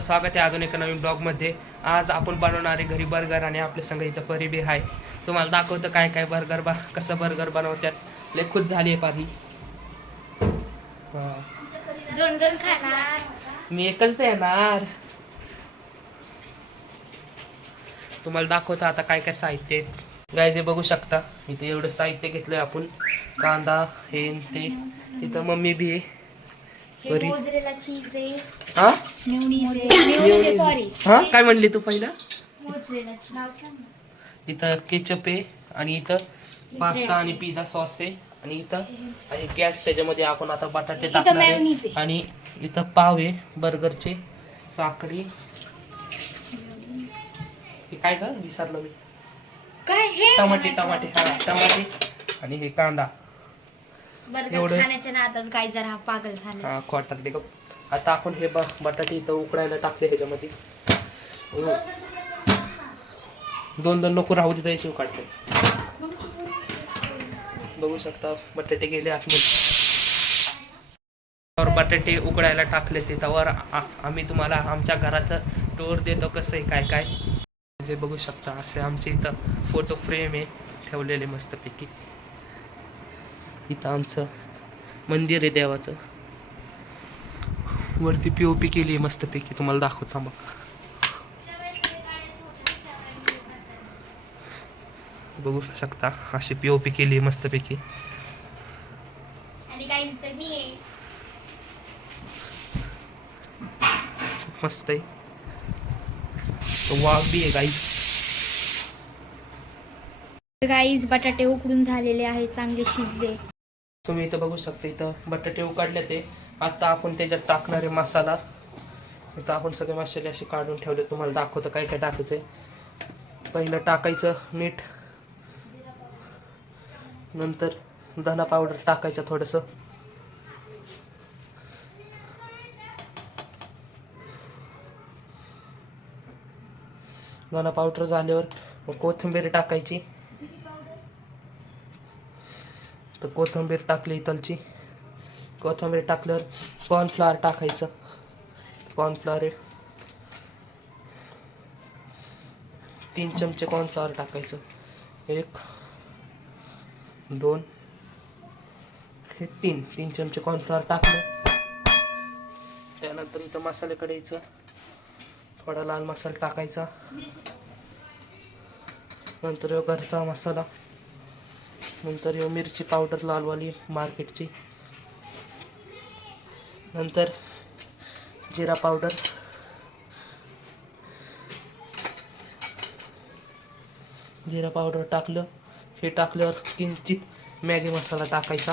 स्वागत आहे अजून एका नवीन ब्लॉगमध्ये. आज आपण बनवणारे घरी बर्गर आणि आपल्या संग इथं परिबी आहे. तुम्हाला दाखवतं काय काय कसं बर्गर बनवतात. लय खुश झाली आहे पारी. दोन दोन खाणार. मी एकच देणार. तुम्हाला दाखवतं आता काय काय साहित्य आहे. गाईज बघू शकता इथे एवढं साहित्य घेतलंय आपण. कांदा हे ते. इथं मम्मी बी आहे. मोझरेला चीज आहे. हा मेयोनीज सॉरी. हा काय म्हणली तू पहिला. मोझरेला चीज. इथं केचप आहे आणि इथं पास्ता आणि पिझ्झा सॉस आहे आणि इथं आहे गॅस. त्याच्यामध्ये आपण आता बटाटे टाकणार आहे आणि इथं पाव आहे बर्गरचे. काकडी हे काय ग विसरलो मी. काय हे टमाटे टमाटे हा टमाटे आणि हे कांदा. बर्गर खाण्याच्या नादात काय जरा पागल झाला. हा क्वार्टर दे. आता आपण हे बटाटे इथं उकडायला टाकले ह्याच्यामध्ये. दोन दोन नको राहू दे शिव काढते. बघू शकता बटाटे गेले आतमध्ये. बटाटे उकडायला टाकले ते त्यावर आम्ही तुम्हाला आमच्या घराचं टूर देतो कसं आहे काय काय. जे बघू शकता असे आमचे इथं फोटो फ्रेम आहे ठेवलेले मस्तपैकी. इथं आमचं मंदिर आहे देवाचं. वरती पीओपी केली आहे मस्तपैकी. तुम्हाला दाखवता मग. बघू शकता अशी पीओपी केली आहे मस्तपैकी. आणि गाईस तर मी आहे. मस्त आहे. वाघ बी आहे गाईस बटाटे उकडून झालेले आहेत, चांगले शिजले. तुम्ही इथं बघू शकता. इथं बटाटे उकडले ते. आता आपण त्याच्यात टाकणारे मसाला. इथं आपण सगळे मसाले असे काढून ठेवले. तुम्हाला दाखवतो काय काय टाकायचंय. पहिलं टाकायचं मीठ. नंतर धना पावडर टाकायचं थोडंसं. धना पावडर झाल्यावर मग कोथिंबीर टाकायची. तर कोथिंबीर टाकली इथलची. कोथिंबीर टाकल्यावर कॉर्नफ्लॉवर टाकायचं. कॉर्नफ्लॉवर 3 चमचे कॉर्नफ्लॉवर टाकायचं. 1 2 हे 3 चमचे कॉर्नफ्लॉवर टाकलं. त्यानंतर इथं मसाल्याकडे यायचं. थोडा लाल मसाला टाकायचा. नंतर यो घरचा मसाला. नंतर यो मिरची पावडर लालवाली मार्केटची. नंतर जिरा पावडर. जिरा पावडर टाकलं. हे टाकल्यावर किंचित मॅगी मसाला टाकायचा.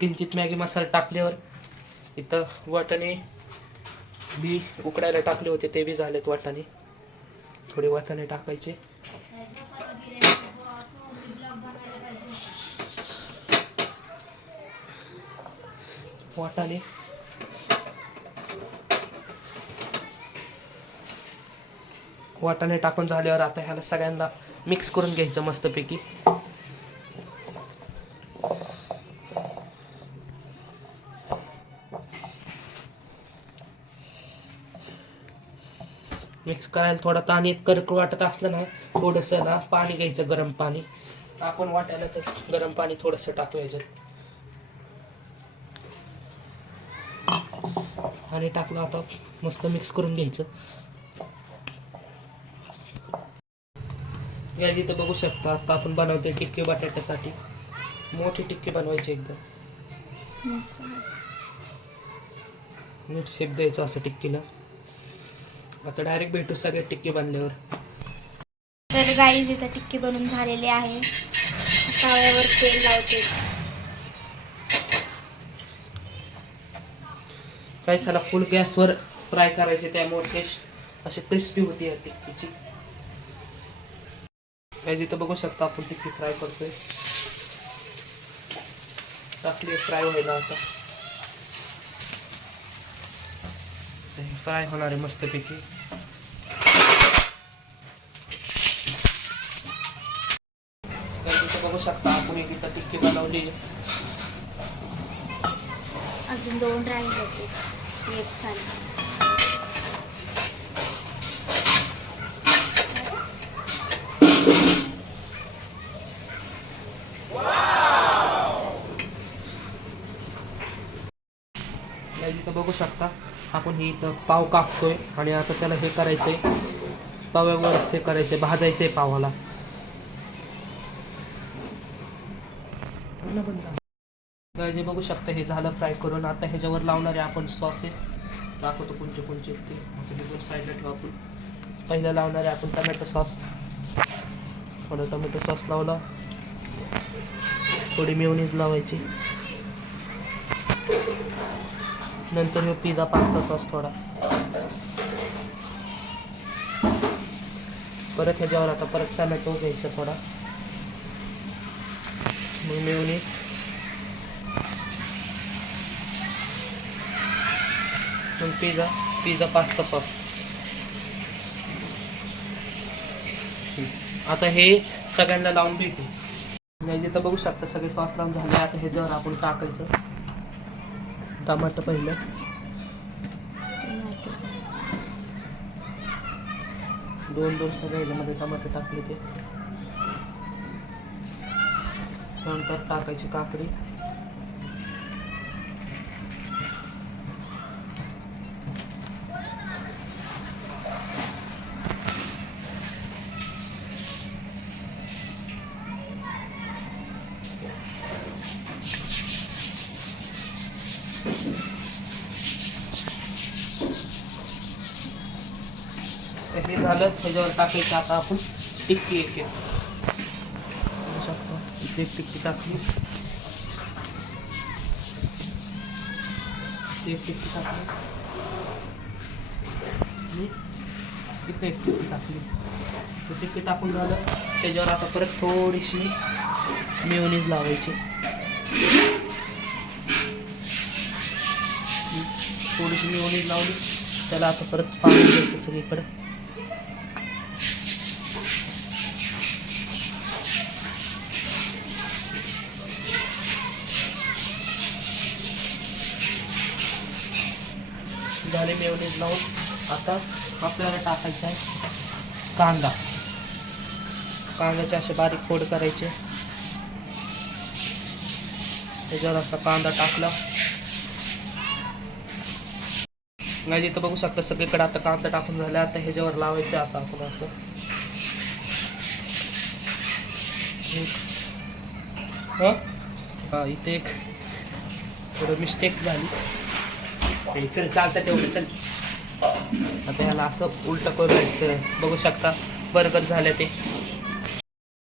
किंचित मॅगी मसाला टाकल्यावर इथं वाटाणे बी उकडायला टाकले होते ते बी झालेत वाटाणे. थोडे वाटाणे टाकायचे. वाटाणे टाकून झाल्यावर आता ह्याला सगळ्यांना मिक्स करून घ्यायचं मस्तपैकी. मिक्स करायला थोडा ताण करक वाटत असलं ना थोडंसं ना पाणी घ्यायचं गरम पाणी. आपण वाटायलाच गरम पाणी थोडंसं टाकवायचं. आणि टाकलं आता मस्त मिक्स करून घ्यायचं. या जिथं बघू शकता आता आपण बनवतोय टिक्की बटाट्यासाठी. मोठी टिक्की बनवायची एकदम. नीट शेप द्यायचा असं टिक्कीला. आता डायरेक्ट भेटू सगळे टिक्की बनल्यावर. तर गाईज इथं टिक्की बनवून झालेली आहे. तव्यावर तेल लावते. काय साला फुल गॅसवर फ्राय करायचे. त्यामुळे टेस्ट अशी क्रिस्पी होती या टिक्कीची. काय इथं बघू शकता आपण टिक्की फ्राय करतोय. टाकली फ्राय व्हायला. आता फ्राय होणार आहे मस्तपैकी. इथं बघू शकता आपण एक इथं टिक्की बनवली. अजून 2 राहिले ते एक चालेल. इथं बघू शकता आपण ही इथं पाव कापतोय आणि आता त्याला हे करायचंय, तव्यावर हे करायचंय, भाजायचंय पावाला. जे बघू शकता हे झालं फ्राय करून. आता ह्याच्यावर लावणारे आपण सॉसेस दाखवतो कोणचे कोणचे ते. आता हे दोन साईडला ठेवू आपण. पहिलं लावणारे आपण टमॅटो सॉस. थोडं टमॅटो सॉस लावला, थोडी मेयोनीज लावायची, नंतर हे पिझ्झा पास्ता सॉस थोडा, परत ह्याच्यावर आता परत टमॅटो घ्यायचा थोडा, मग मेयोनीज, मग पिझ्झा पास्ता सॉस. आता हे सगळ्यांना लावून भेटू. म्हणजे इथं बघू शकता सगळे सॉस लावून झाले. आता ह्याच्यावर आपण टाकायचं टमाटर. पहिलं दोन सगळ्या ह्याच्यामध्ये टमाटे टाकले ते. नंतर टाकायची काकडी, हे झालं. ह्याच्यावर टाकायचं आता आपण टिक्की. एक बघू शकतो इथे एक टिक्की टाकली, एक टिक्की टाकली, इथे एक टिक्की टाकली. टिक्की टाकून झालं. त्याच्यावर आता परत थोडीशी मेयोनीज लावायची, थोडीशी मेयोनीज लावली. त्याला आता परत पाणी द्यायचं सगळीकडे. झाले मेयोनीज लावून. आता आपल्याला टाकायचं आहे कांदा. कांद्याचे असे बारीक फोड करायचे. त्याच्यावर असा कांदा टाकला. नाही इथं बघू शकता सगळीकडे आता कांदा टाकून झाला. आता ह्याच्यावर लावायचं आता आपण असं. हां इथे एक थोडं मिस्टेक झाली. चल चालतं तेवढं चल. आता ह्याला असं उलटं करायचं. बघू शकता बर्गर झाले ते.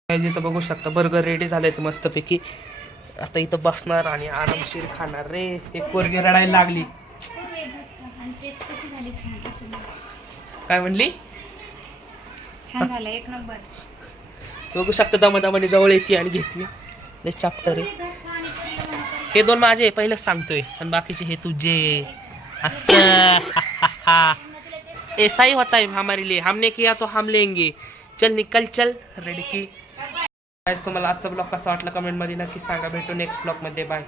इथं बघू शकता बर्गर रेडी झाले ते मस्तपैकी. आता इथं बसणार आणि आरामशीर खाणार. रे एक पोरगी रडायला लागली. काय म्हणली? छान झालं, एक नंबर. बघू शकता दमादमाने जवळ येते आणि घेतली. लय चॅप्टर आहे. हे 2 माझे पहिलेच सांगतोय आणि बाकीचे हे तुझे. असं ऐसा ही होता है हमारे लिए. हमने किया तो हम लेंगे. चल निकल चल रेडी की. तुम्हाला आजचा ब्लॉग कसा वाटला कमेंटमध्ये नक्की सांगा. भेटू नेक्स्ट ब्लॉगमध्ये. बाय.